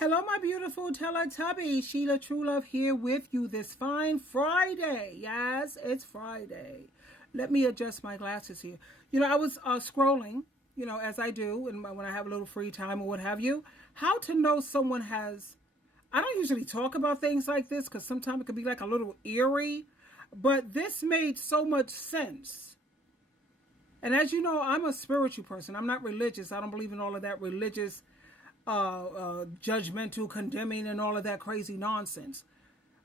Hello, my beautiful Teletubby. SheilaTruelove here with you this fine Friday. Yes, it's Friday. Let me adjust my glasses here. I was scrolling, as I do when I have a little free time or what have you, how to know someone has. I don't usually talk about things like this because sometimes it can be like a little eerie, but this made so much sense. And as you know, I'm a spiritual person. I'm not religious. I don't believe in all of that religious judgmental, condemning, and all of that crazy nonsense.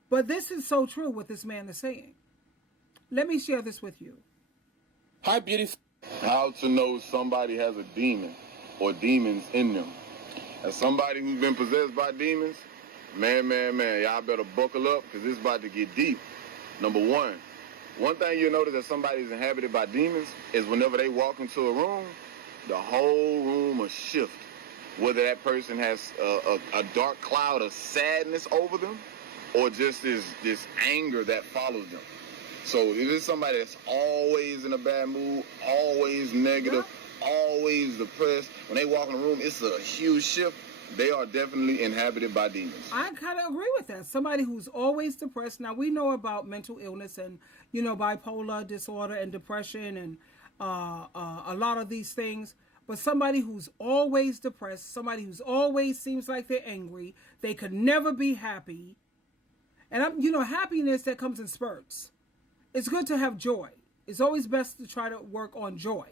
But this is so true what this man is saying. Let me share this with you. Hi, beautiful. How to know somebody has a demon or demons in them. As somebody who's been possessed by demons, man, y'all better buckle up because it's about to get deep. Number one thing you'll notice that somebody's inhabited by demons is whenever they walk into a room, the whole room will shift. Whether that person has a dark cloud of sadness over them or just this anger that follows them. So if it's somebody that's always in a bad mood, always negative, always depressed, when they walk in the room, it's a huge shift. They are definitely inhabited by demons. I kind of agree with that. Somebody who's always depressed. Now, we know about mental illness and, bipolar disorder and depression and a lot of these things. But somebody who's always depressed, somebody who's always seems like they're angry, they could never be happy. And, happiness that comes in spurts. It's good to have joy. It's always best to try to work on joy.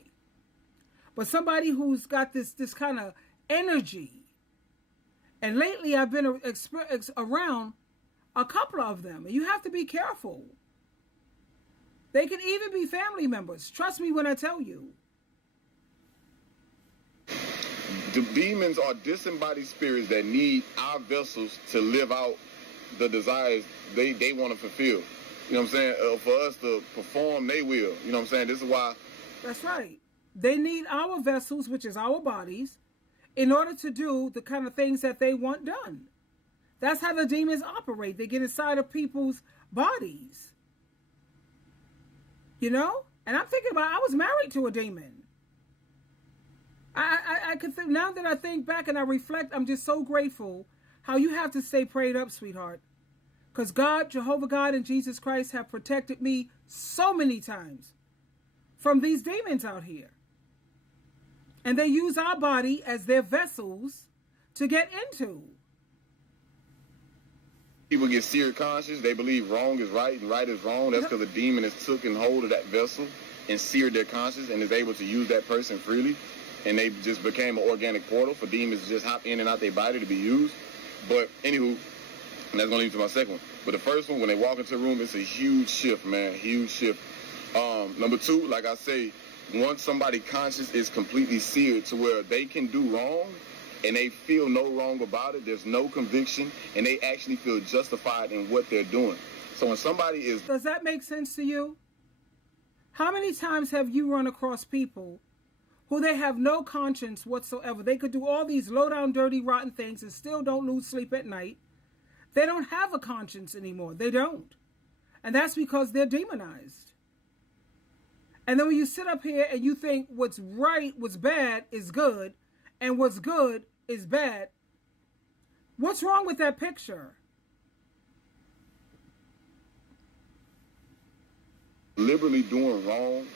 But somebody who's got this kind of energy. And lately I've been around a couple of them. And you have to be careful. They can even be family members. Trust me when I tell you. The demons are disembodied spirits that need our vessels to live out the desires they want to fulfill. You know what I'm saying? For us to perform, they will. You know what I'm saying? This is why. That's right. They need our vessels, which is our bodies, in order to do the kind of things that they want done. That's how the demons operate. They get inside of people's bodies. And I'm thinking about, I was married to a demon. I could think, now that I think back and I reflect, I'm just so grateful how you have to stay prayed up, sweetheart. Because God, Jehovah God, and Jesus Christ have protected me so many times from these demons out here. And they use our body as their vessels to get into. People get seer conscious. They believe wrong is right and right is wrong. That's because a demon has taken hold of that vessel and seared their conscience and is able to use that person freely. And they just became an organic portal for demons to just hop in and out their body to be used. But anywho, and that's going to lead to my second one. But the first one, when they walk into a room, it's a huge shift, man. Huge shift. Number two, like I say, once somebody conscious is completely seared to where they can do wrong and they feel no wrong about it, there's no conviction, and they actually feel justified in what they're doing. So when somebody is... Does that make sense to you? How many times have you run across people who they have no conscience whatsoever? They could do all these low-down, dirty, rotten things and still don't lose sleep at night. They don't have a conscience anymore. They don't. And that's because they're demonized. And then when you sit up here and you think what's right, what's bad is good, and what's good is bad, what's wrong with that picture? Liberally doing wrong,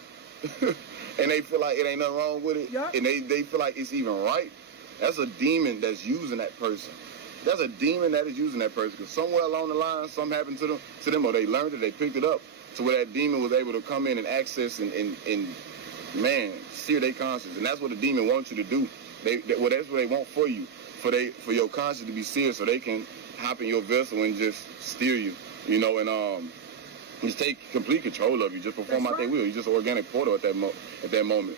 and they feel like it ain't nothing wrong with it, Yep. and they feel like it's even right. That's a demon that's using that person. That's a demon that is using that person. Because somewhere along the line, something happened to them, or they learned it, they picked it up, to where that demon was able to come in and access and sear their conscience. And that's what the demon wants you to do. That's what they want for you, for your conscience to be seared, so they can hop in your vessel and just steer you, and just take complete control of you, just perform out their will. You're just an organic portal at that moment.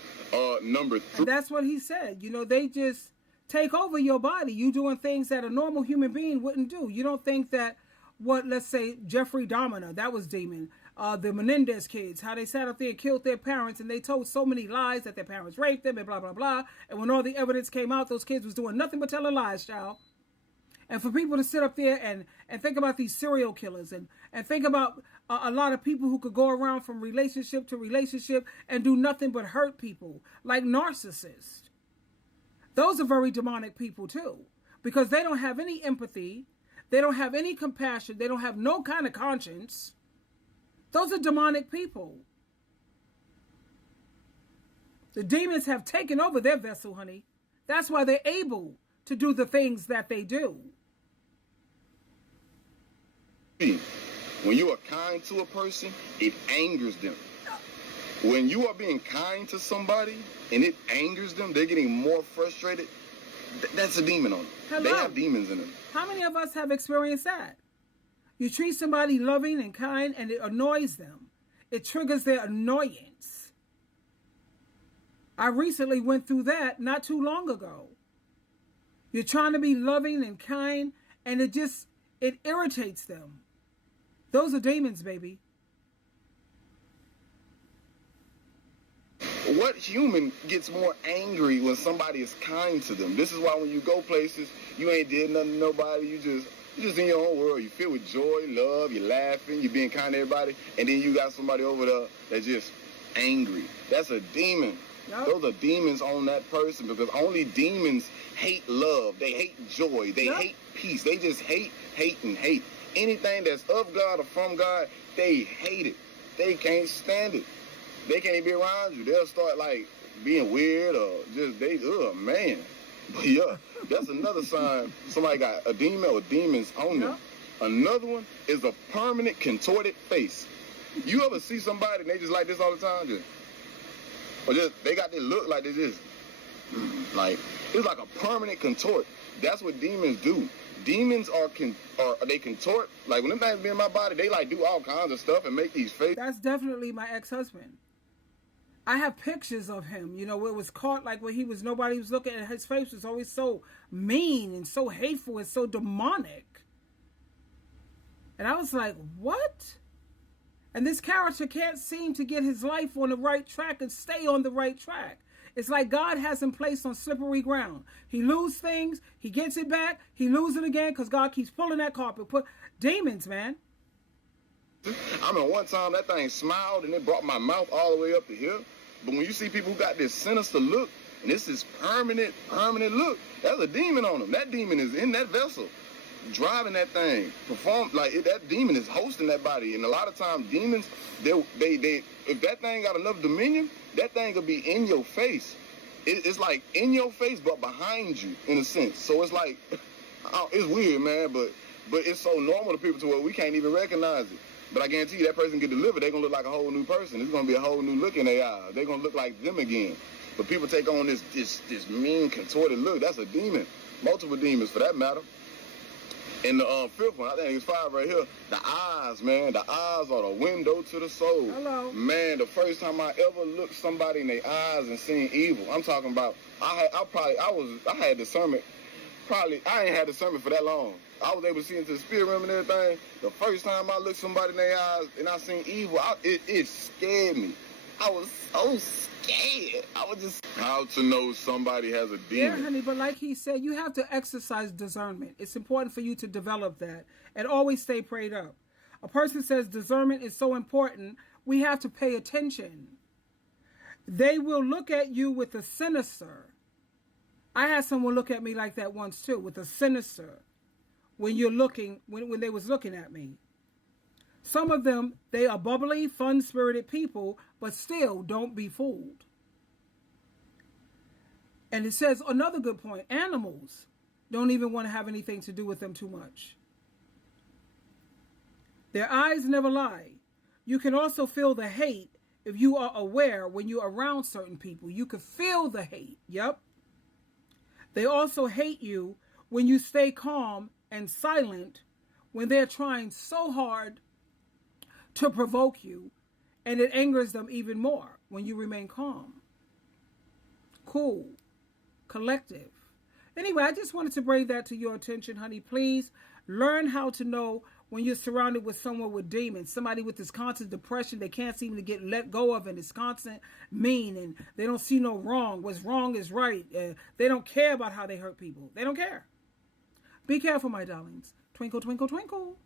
Number three. And that's what he said. They just take over your body. You doing things that a normal human being wouldn't do. You don't think that let's say Jeffrey Dahmer, that was demon. The Menendez kids, how they sat up there and killed their parents, and they told so many lies that their parents raped them and blah, blah, blah. And when all the evidence came out, those kids was doing nothing but telling lies, child. And for people to sit up there and think about these serial killers and think about a lot of people who could go around from relationship to relationship and do nothing but hurt people, like narcissists. Those are very demonic people too. because they don't have any empathy. They don't have any compassion. They don't have no kind of conscience. Those are demonic people. The demons have taken over their vessel, honey. That's why they're able to do the things that they do. When you are kind to a person, it angers them. When you are being kind to somebody and it angers them, they're getting more frustrated, that's a demon on them. Hello. They have demons in them. How many of us have experienced that? You treat somebody loving and kind and it annoys them. It triggers their annoyance. I recently went through that not too long ago. You're trying to be loving and kind and it irritates them. Those are demons, baby. What human gets more angry when somebody is kind to them? This is why when you go places, you ain't did nothing to nobody. You just in your own world. You filled with joy, love, you're laughing, you're being kind to everybody, and then you got somebody over there that's just angry. That's a demon. Yep. Those are demons on that person, because only demons hate love. They hate joy. They hate peace. They just hate, and hate. Anything that's of God or from God, they hate it. They can't stand it. They can't even be around you. They'll start like being weird or just man. But yeah, that's another sign somebody got a demon or demons on them. Another one is a permanent contorted face. You ever see somebody and they just like this all the time? They got this look like they just like it's like a permanent contort. That's what demons do. Demons they contort. Like when them things be in my body, they like do all kinds of stuff and make these faces. That's definitely my ex-husband. I have pictures of him, where it was caught like when nobody was looking at his face was always so mean and so hateful and so demonic. And I was like, what? And this character can't seem to get his life on the right track and stay on the right track. It's like God has him placed on slippery ground. He loses things, he gets it back, he loses it again because God keeps pulling that carpet. Demons, man. I mean, one time that thing smiled and it brought my mouth all the way up to here. But when you see people who got this sinister look, and this is permanent look, that's a demon on them. That demon is in that vessel, driving that thing, that demon is hosting that body. And a lot of times demons, they if that thing got enough dominion, that thing will be in your face. It's like in your face, but behind you in a sense. So it's like, it's weird, man, but it's so normal to people to where we can't even recognize it. But I guarantee you that person get delivered, they're going to look like a whole new person. It's going to be a whole new look in their eyes. They're going to look like them again. But people take on this mean, contorted look. That's a demon. Multiple demons, for that matter. And the fifth one, I think it's 5 right here. The eyes, man. The eyes are the window to the soul. Hello. Man, the first time I ever looked somebody in their eyes and seen evil, I'm talking about, I had discernment. Probably, I ain't had discernment for that long. I was able to see into the spirit realm and everything. The first time I looked somebody in their eyes and I seen evil, it scared me. I was so scared. I was just... How to know somebody has a demon. Yeah, honey, but like he said, you have to exercise discernment. It's important for you to develop that and always stay prayed up. A person says discernment is so important, we have to pay attention. They will look at you with a sinister. I had someone look at me like that once too, with a sinister. When they was looking at me. Some of them, they are bubbly, fun-spirited people, but still don't be fooled. And it says another good point, animals don't even want to have anything to do with them too much. Their eyes never lie. You can also feel the hate if you are aware when you're around certain people. You can feel the hate, yep. They also hate you when you stay calm and silent when they're trying so hard to provoke you, and it angers them even more when you remain calm, cool, collective. Anyway, I just wanted to bring that to your attention, honey. Please learn how to know when you're surrounded with someone with demons, somebody with this constant depression they can't seem to get let go of, and it's constant mean, and they don't see no wrong. What's wrong is right. They don't care about how they hurt people. They don't care. Be careful, my darlings. Twinkle, twinkle, twinkle.